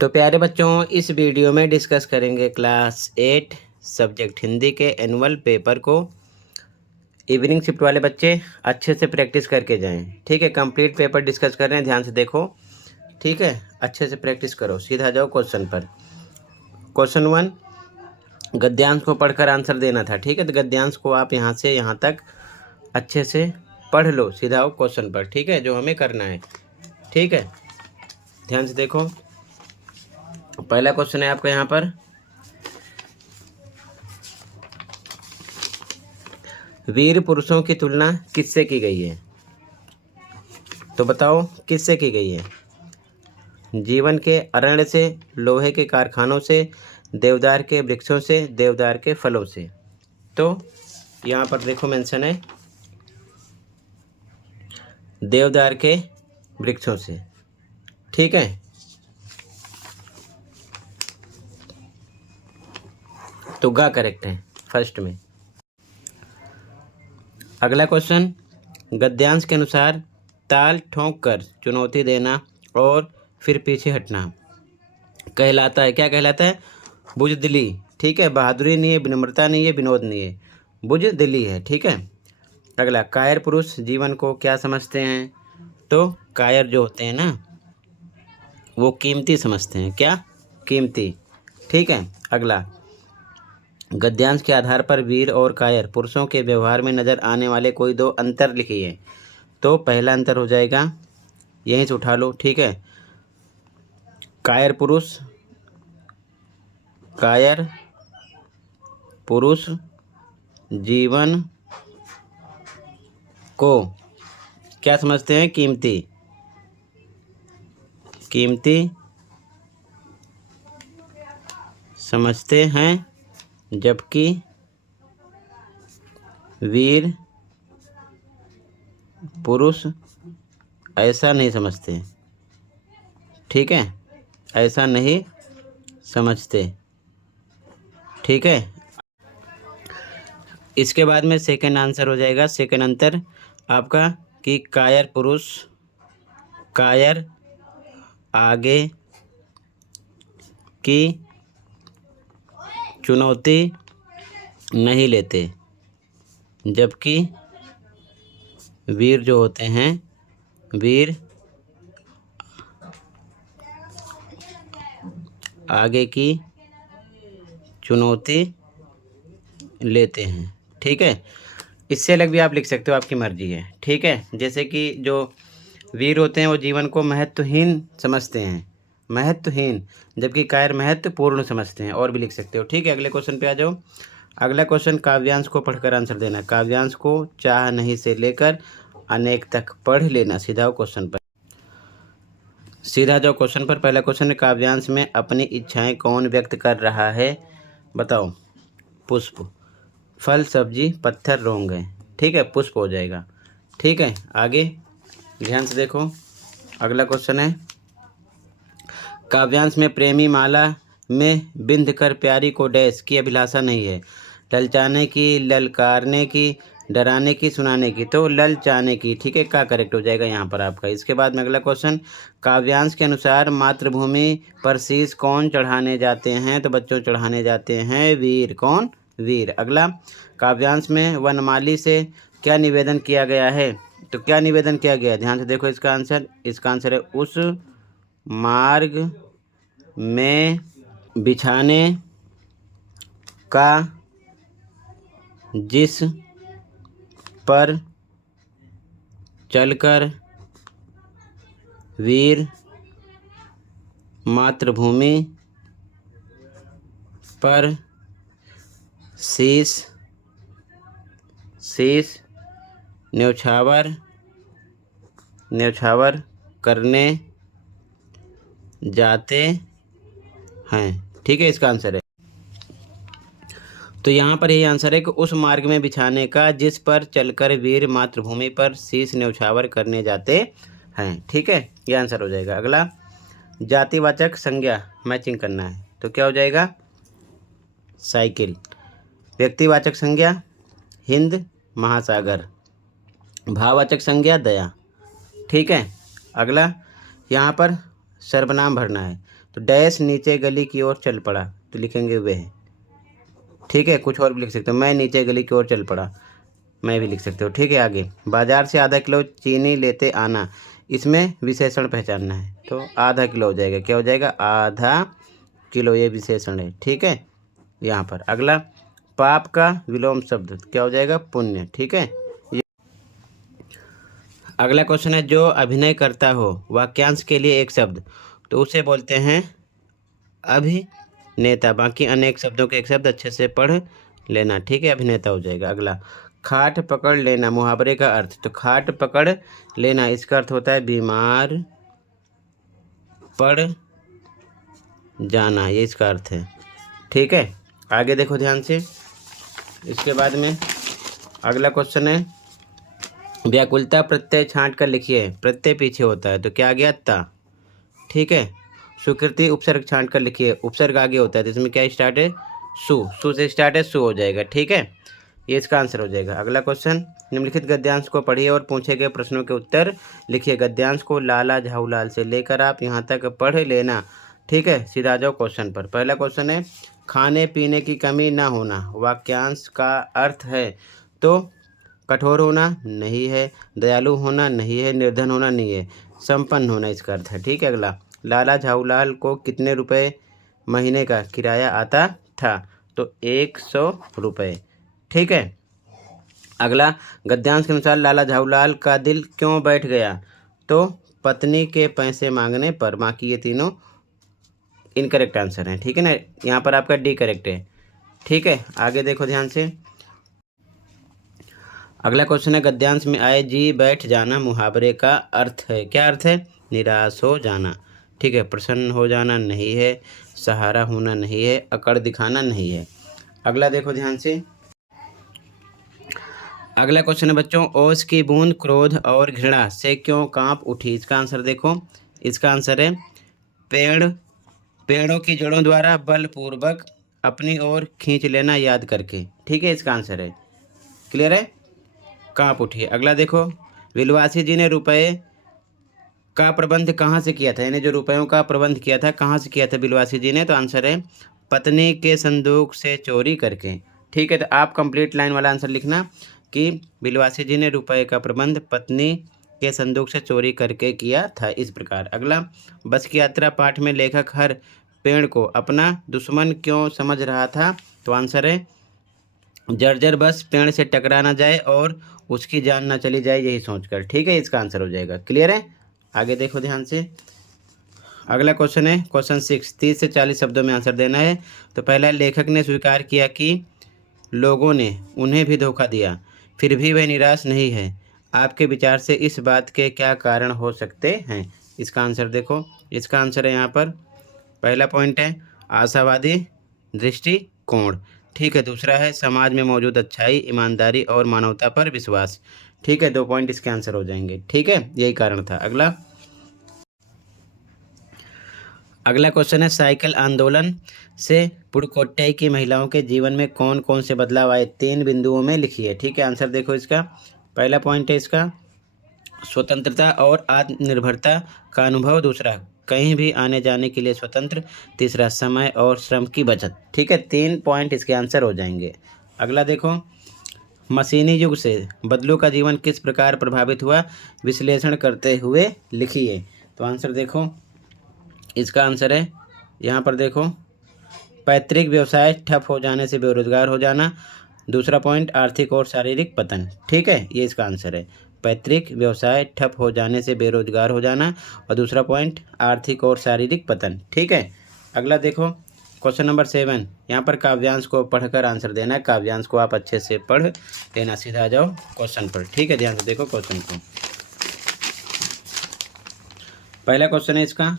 तो प्यारे बच्चों, इस वीडियो में डिस्कस करेंगे क्लास 8 सब्जेक्ट हिंदी के एनुअल पेपर को। इवनिंग शिफ्ट वाले बच्चे अच्छे से प्रैक्टिस करके जाएं। ठीक है, कंप्लीट पेपर डिस्कस कर रहे हैं, ध्यान से देखो। ठीक है, अच्छे से प्रैक्टिस करो। सीधा जाओ क्वेश्चन पर। क्वेश्चन 1, गद्यांश को पढ़कर आंसर देना था। ठीक है, तो गद्यांश को आप यहाँ से यहाँ तक अच्छे से पढ़ लो। सीधा आओ क्वेश्चन पर। ठीक है, जो हमें करना है। ठीक है, ध्यान से देखो। पहला क्वेश्चन है आपका यहाँ पर, वीर पुरुषों की तुलना किससे की गई है? तो बताओ किससे की गई है? जीवन के अरण्य से, लोहे के कारखानों से, देवदार के वृक्षों से, देवदार के फलों से। तो यहाँ पर देखो मेंशन है देवदार के वृक्षों से। ठीक है, तो गा करेक्ट है फर्स्ट में। अगला क्वेश्चन, गद्यांश के अनुसार ताल ठोंक कर चुनौती देना और फिर पीछे हटना कहलाता है, क्या कहलाता है? बुजदिली। ठीक है, बहादुरी नहीं है, विनम्रता नहीं है, विनोद नहीं है, बुजदिली है। ठीक है। अगला, कायर पुरुष जीवन को क्या समझते हैं? तो कायर जो होते हैं ना, वो कीमती समझते हैं। क्या? कीमती। ठीक है। अगला, गद्यांश के आधार पर वीर और कायर पुरुषों के व्यवहार में नजर आने वाले कोई दो अंतर लिखिए। तो पहला अंतर हो जाएगा, यहीं से उठा लो। ठीक है, कायर पुरुष जीवन को क्या समझते हैं? कीमती समझते हैं, जबकि वीर पुरुष ऐसा नहीं समझते। ठीक है, ऐसा नहीं समझते। ठीक है। इसके बाद में सेकंड आंसर हो जाएगा, सेकंड अंतर आपका, कि कायर आगे की चुनौती नहीं लेते, जबकि वीर जो होते हैं, वीर आगे की चुनौती लेते हैं। ठीक है, इससे अलग भी आप लिख सकते हो, आपकी मर्जी है। ठीक है, जैसे कि जो वीर होते हैं वो जीवन को महत्वहीन समझते हैं, महत्वहीन, जबकि कायर महत्वपूर्ण समझते हैं। और भी लिख सकते हो। ठीक है, अगले क्वेश्चन पे आ जाओ। अगला क्वेश्चन, काव्यांश को पढ़कर आंसर देना। काव्यांश को चाह नहीं से लेकर अनेक तक पढ़ लेना। सीधा जाओ क्वेश्चन पर। पहला क्वेश्चन है, काव्यांश में अपनी इच्छाएं कौन व्यक्त कर रहा है? बताओ। पुष्प, फल, सब्जी, पत्थर, रोंग है। ठीक है, पुष्प हो जाएगा। ठीक है, आगे ध्यान से देखो। अगला क्वेश्चन है, काव्यांश में प्रेमी माला में बिंध कर प्यारी को डैश की अभिलाषा नहीं है? ललचाने की, ललकारने की, डराने की, सुनाने की। तो ललचाने की। ठीक है, का करेक्ट हो जाएगा यहाँ पर आपका। इसके बाद में अगला क्वेश्चन, काव्यांश के अनुसार मातृभूमि पर शीश कौन चढ़ाने जाते हैं? तो बच्चों, चढ़ाने जाते हैं वीर। कौन? वीर। अगला, काव्यांश में वनमाली से क्या निवेदन किया गया है? तो क्या निवेदन किया गया है? ध्यान से देखो इसका आंसर है, उस मार्ग में बिछाने का जिस पर चलकर वीर मातृभूमि पर शीश न्यौछावर करने जाते हैं। ठीक है, इसका आंसर है। तो यहाँ पर यही आंसर है कि उस मार्ग में बिछाने का जिस पर चलकर वीर मातृभूमि पर शीश न्यौछावर करने जाते हैं। ठीक है, ये आंसर हो जाएगा। अगला, जातिवाचक संज्ञा मैचिंग करना है। तो क्या हो जाएगा? साइकिल। व्यक्तिवाचक संज्ञा हिंद महासागर। भाववाचक संज्ञा दया। ठीक है। अगला, यहाँ पर सर्वनाम भरना है। तो डैश नीचे गली की ओर चल पड़ा, तो लिखेंगे वह। ठीक है, कुछ और भी लिख सकते हो, मैं नीचे गली की ओर चल पड़ा, मैं भी लिख सकते हो। ठीक है, आगे बाजार से आधा किलो चीनी लेते आना, इसमें विशेषण पहचानना है, तो आधा किलो हो जाएगा, क्या हो जाएगा, आधा किलो, ये विशेषण है। ठीक है, यहाँ पर अगला पाप का विलोम शब्द क्या हो जाएगा, पुण्य। ठीक है, अगला क्वेश्चन है जो अभिनय करता हो वाक्यांश के लिए एक शब्द, तो उसे बोलते हैं अभिनेता। बाकी अनेक शब्दों के एक शब्द अच्छे से पढ़ लेना। ठीक है, अभिनेता हो जाएगा। अगला खाट पकड़ लेना, मुहावरे का अर्थ, तो खाट पकड़ लेना इसका अर्थ होता है बीमार पड़ जाना, ये इसका अर्थ है। ठीक है, आगे देखो ध्यान से। इसके बाद में अगला क्वेश्चन है व्याकुलता प्रत्यय छांट कर लिखिए, प्रत्यय पीछे होता है तो क्या आ गया, ता। ठीक है, सुकृति उपसर्ग छांट कर लिखिए, उपसर्ग आगे होता है तो इसमें क्या स्टार्ट है, सु से स्टार्ट है, सु हो जाएगा। ठीक है, ये इसका आंसर हो जाएगा। अगला क्वेश्चन निम्नलिखित गद्यांश को पढ़िए और पूछे गए प्रश्नों के उत्तर लिखिए। गद्यांश को लाला झाऊलाल से लेकर आप यहाँ तक पढ़ लेना। ठीक है, सीधा जाओ क्वेश्चन पर। पहला क्वेश्चन है खाने पीने की कमी ना होना, वाक्यांश का अर्थ है, तो कठोर होना नहीं है, दयालु होना नहीं है, निर्धन होना नहीं है, संपन्न होना इसका अर्थ है। ठीक है, अगला लाला झाऊलाल को कितने रुपए महीने का किराया आता था, तो 100 रुपये। ठीक है, अगला गद्यांश के अनुसार लाला झाऊलाल का दिल क्यों बैठ गया, तो पत्नी के पैसे मांगने पर। बाकी ये तीनों इनकरेक्ट आंसर हैं। ठीक है ना, यहाँ पर आपका डी करेक्ट है। ठीक है, आगे देखो ध्यान से। अगला क्वेश्चन है गद्यांश में आए जी बैठ जाना मुहावरे का अर्थ है, क्या अर्थ है, निराश हो जाना। ठीक है, प्रसन्न हो जाना नहीं है, सहारा होना नहीं है, अकड़ दिखाना नहीं है। अगला देखो ध्यान से। अगला क्वेश्चन है बच्चों ओस की बूंद क्रोध और घृणा से क्यों कांप उठी, इसका आंसर देखो। इसका आंसर है पेड़ों की जड़ों द्वारा बलपूर्वक अपनी ओर खींच लेना याद करके। ठीक है, इसका आंसर है। क्लियर है, कांप उठी। अगला देखो विलवासी जी ने रुपए का प्रबंध कहाँ से किया था, यानी जो रुपयों का प्रबंध किया था कहाँ से किया था विलवासी जी ने, तो आंसर है पत्नी के संदूक से चोरी करके। ठीक है, तो आप कंप्लीट लाइन वाला आंसर लिखना कि विलवासी जी ने रुपए का प्रबंध पत्नी के संदूक से चोरी करके किया था, इस प्रकार। अगला बस की यात्रा पाठ में लेखक हर पेड़ को अपना दुश्मन क्यों समझ रहा था, तो आंसर है जर्जर बस पेड़ से टकरा ना जाए और उसकी जान ना चली जाए, यही सोचकर। ठीक है, इसका आंसर हो जाएगा। क्लियर है, आगे देखो ध्यान से। अगला क्वेश्चन है क्वेश्चन 6, 30 से 40 शब्दों में आंसर देना है। तो पहला लेखक ने स्वीकार किया कि लोगों ने उन्हें भी धोखा दिया, फिर भी वह निराश नहीं है। आपके विचार से इस बात के क्या कारण हो सकते हैं, इसका आंसर देखो। इसका आंसर है यहाँ पर पहला पॉइंट है आशावादी दृष्टिकोण। ठीक है, दूसरा है समाज में मौजूद अच्छाई, ईमानदारी और मानवता पर विश्वास। ठीक है, 2 पॉइंट इसके आंसर हो जाएंगे। ठीक है, यही कारण था। अगला क्वेश्चन है साइकिल आंदोलन से पुडुकोट्टई की महिलाओं के जीवन में कौन कौन से बदलाव आए, 3 बिंदुओं में लिखिए। ठीक है, आंसर देखो इसका। पहला पॉइंट है इसका स्वतंत्रता और आत्मनिर्भरता का अनुभव, दूसरा कहीं भी आने जाने के लिए स्वतंत्र, तीसरा समय और श्रम की बचत। ठीक है, 3 पॉइंट इसके आंसर हो जाएंगे। अगला देखो मशीनी युग से बदलू का जीवन किस प्रकार प्रभावित हुआ, विश्लेषण करते हुए लिखिए। तो आंसर देखो, इसका आंसर है यहाँ पर देखो पैतृक व्यवसाय ठप हो जाने से बेरोजगार हो जाना, दूसरा पॉइंट आर्थिक और शारीरिक पतन। ठीक है, ये इसका आंसर है, पैतृक व्यवसाय ठप हो जाने से बेरोजगार हो जाना और दूसरा पॉइंट आर्थिक और शारीरिक पतन। ठीक है, अगला देखो क्वेश्चन नंबर 7, यहाँ पर काव्यांश को पढ़कर आंसर देना है। काव्यांश को आप अच्छे से पढ़ लेना। सीधा आ जाओ क्वेश्चन पर। ठीक है, ध्यान से देखो क्वेश्चन को। पहला क्वेश्चन है इसका,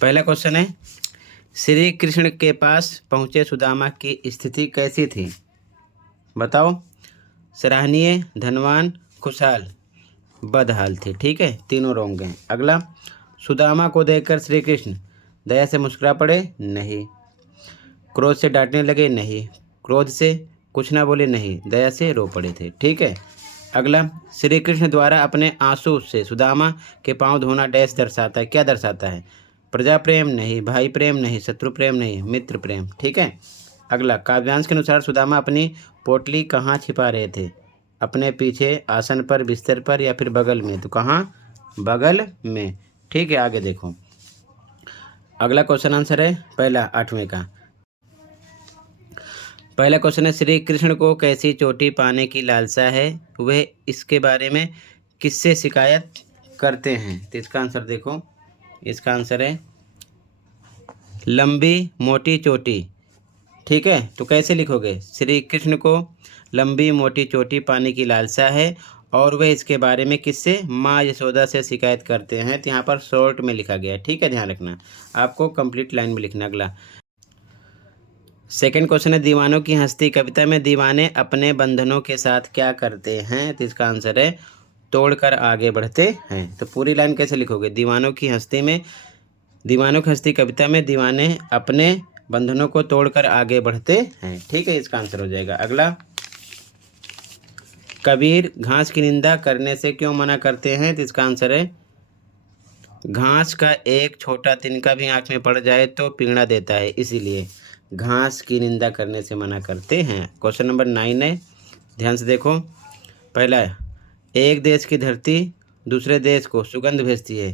पहला क्वेश्चन है श्री कृष्ण के पास पहुँचे सुदामा की स्थिति कैसी थी, बताओ। सराहनीय, धनवान, खुशहाल, बदहाल थी। ठीक है, तीनों रॉन्ग हैं। अगला सुदामा को देखकर श्री कृष्ण दया से मुस्कुरा पड़े, नहीं। क्रोध से डांटने लगे, नहीं। क्रोध से कुछ ना बोले, नहीं। दया से रो पड़े थे। ठीक है, अगला श्री कृष्ण द्वारा अपने आंसू से सुदामा के पांव धोना डैश दर्शाता है, क्या दर्शाता है, प्रजा प्रेम नहीं, भाई प्रेम नहीं, शत्रु प्रेम नहीं, मित्र प्रेम। ठीक है। अगला, काव्यांश के अनुसार सुदामा अपनी पोटली कहाँ छिपा रहे थे? अपने पीछे, आसन पर, बिस्तर पर, या फिर बगल में? तो कहाँ? बगल में। ठीक है, आगे देखो। अगला क्वेश्चन आंसर है पहला 8वें का। पहला क्वेश्चन है, श्री कृष्ण को कैसी चोटी पाने की लालसा है, वह इसके बारे में किससे शिकायत करते हैं? तो इसका आंसर देखो, इसका आंसर है लंबी मोटी चोटी। ठीक है, तो कैसे लिखोगे? श्री कृष्ण को लंबी मोटी चोटी पाने की लालसा है और वह इसके बारे में किससे? माँ यशोदा से शिकायत करते हैं। तो यहाँ पर शॉर्ट में लिखा गया है। ठीक है, ध्यान रखना, आपको कंप्लीट लाइन में लिखना। अगला सेकंड क्वेश्चन है, दीवानों की हस्ती कविता में दीवाने अपने बंधनों के साथ क्या करते हैं? तो इसका आंसर है तोड़कर आगे बढ़ते हैं। तो पूरी लाइन कैसे लिखोगे? दीवानों की हस्ती में, दीवानों की हस्ती कविता में दीवाने अपने बंधनों को तोड़कर आगे बढ़ते हैं। ठीक है, इसका आंसर हो जाएगा। अगला, कबीर घास की निंदा करने से क्यों मना करते हैं? तो इसका आंसर है घास का एक छोटा तिनका भी आँख में पड़ जाए तो पीड़ा देता है, इसीलिए घास की निंदा करने से मना करते हैं। क्वेश्चन नंबर 9 है, ध्यान से देखो। पहला, एक देश की धरती दूसरे देश को सुगंध भेजती है,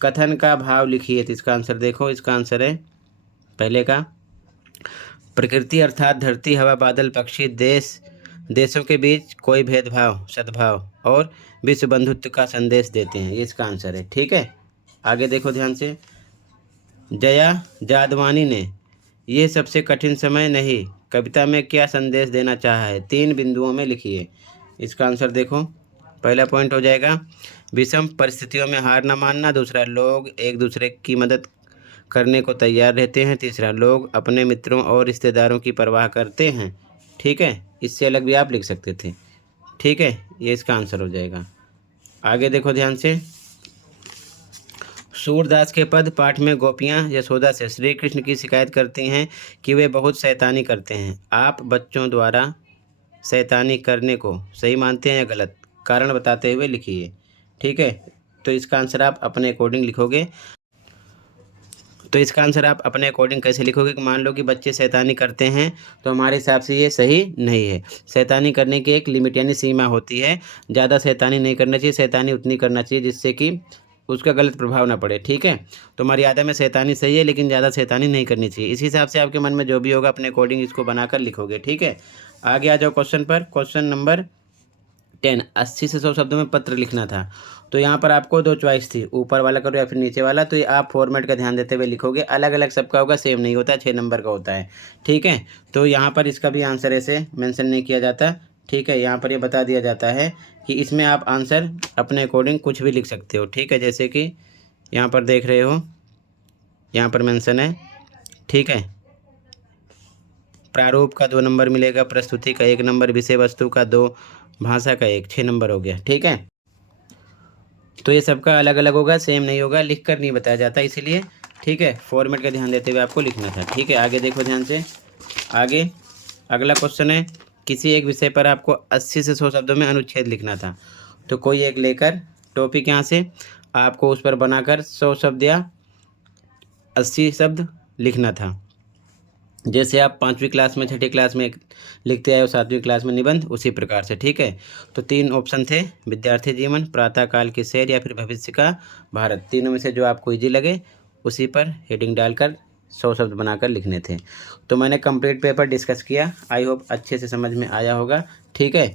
कथन का भाव लिखिए। तो इसका आंसर देखो, इसका आंसर है पहले का, प्रकृति अर्थात धरती, हवा, बादल, पक्षी, देशों के बीच कोई भेदभाव, सद्भाव और विश्व बंधुत्व का संदेश देते हैं। ये इसका आंसर है। ठीक है, आगे देखो ध्यान से। जया जादवानी ने ये सबसे कठिन समय नहीं कविता में क्या संदेश देना चाहा है? 3 बिंदुओं में लिखिए। इसका आंसर देखो, पहला पॉइंट हो जाएगा विषम परिस्थितियों में हार न मानना। दूसरा, लोग एक दूसरे की मदद करने को तैयार रहते हैं। तीसरा, लोग अपने मित्रों और रिश्तेदारों की परवाह करते हैं। ठीक है, इससे अलग भी आप लिख सकते थे। ठीक है, ये इसका आंसर हो जाएगा। आगे देखो ध्यान से। सूरदास के पद पाठ में गोपियाँ यशोदा से श्री कृष्ण की शिकायत करती हैं कि वे बहुत शैतानी करते हैं। आप बच्चों द्वारा शैतानी करने को सही मानते हैं या गलत? कारण बताते हुए लिखिए। ठीक है, तो इसका आंसर आप अपने अकॉर्डिंग लिखोगे। तो इसका आंसर आप अपने अकॉर्डिंग कैसे लिखोगे कि मान लो कि बच्चे शैतानी करते हैं, तो हमारे हिसाब से ये सही नहीं है। शैतानी करने की एक लिमिट यानी सीमा होती है। ज़्यादा शैतानी नहीं करना चाहिए, शैतानी उतनी करना चाहिए जिससे कि उसका गलत प्रभाव ना पड़े। ठीक है, तो मर्यादा में शैतानी सही है, लेकिन ज़्यादा शैतानी नहीं करनी चाहिए। इस हिसाब से आपके मन में जो भी होगा अपने अकॉर्डिंग इसको बनाकर लिखोगे। ठीक है, आगे आ जाओ क्वेश्चन पर। क्वेश्चन नंबर 10, 80 से 100 शब्दों में पत्र लिखना था। तो यहाँ पर आपको 2 चॉइस थी, ऊपर वाला करो या फिर नीचे वाला। तो ये आप फॉर्मेट का ध्यान देते हुए लिखोगे। अलग अलग सबका होगा, सेम नहीं होता, 6 नंबर का होता है। ठीक है, तो यहाँ पर इसका भी आंसर ऐसे मेंशन नहीं किया जाता। ठीक है, यहाँ पर ये बता दिया जाता है कि इसमें आप आंसर अपने अकॉर्डिंग कुछ भी लिख सकते हो। ठीक है, जैसे कि यहाँ पर देख रहे हो, यहाँ पर मेंशन है। ठीक है, प्रारूप का 2 नंबर मिलेगा, प्रस्तुति का 1 नंबर, विषय वस्तु का 2, भाषा का 1, 6 नंबर हो गया। ठीक है, तो ये सबका अलग अलग होगा, सेम नहीं होगा, लिख कर नहीं बताया जाता इसीलिए। ठीक है, फॉर्मेट का ध्यान देते हुए आपको लिखना था। ठीक है, आगे देखो ध्यान से। आगे अगला क्वेश्चन है, किसी एक विषय पर आपको 80 से 100 शब्दों में अनुच्छेद लिखना था। तो कोई एक लेकर टॉपिक यहाँ से आपको उस पर बनाकर 100 शब्द या 80 शब्द लिखना था। जैसे आप 5वीं क्लास में, 6ठी क्लास में लिखते आए हो, 7वीं क्लास में निबंध, उसी प्रकार से। ठीक है, तो 3 ऑप्शन थे, विद्यार्थी जीवन, प्रातःकाल की सैर या फिर भविष्य का भारत। तीनों में से जो आपको ईजी लगे उसी पर हेडिंग डालकर 100 शब्द बनाकर लिखने थे। तो मैंने कंप्लीट पेपर डिस्कस किया, आई होप अच्छे से समझ में आया होगा। ठीक है,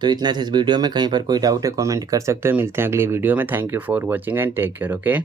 तो इतना था इस वीडियो में। कहीं पर कोई डाउट है कमेंट कर सकते हो। मिलते हैं अगली वीडियो में। Thank you for watching and take care. Okay.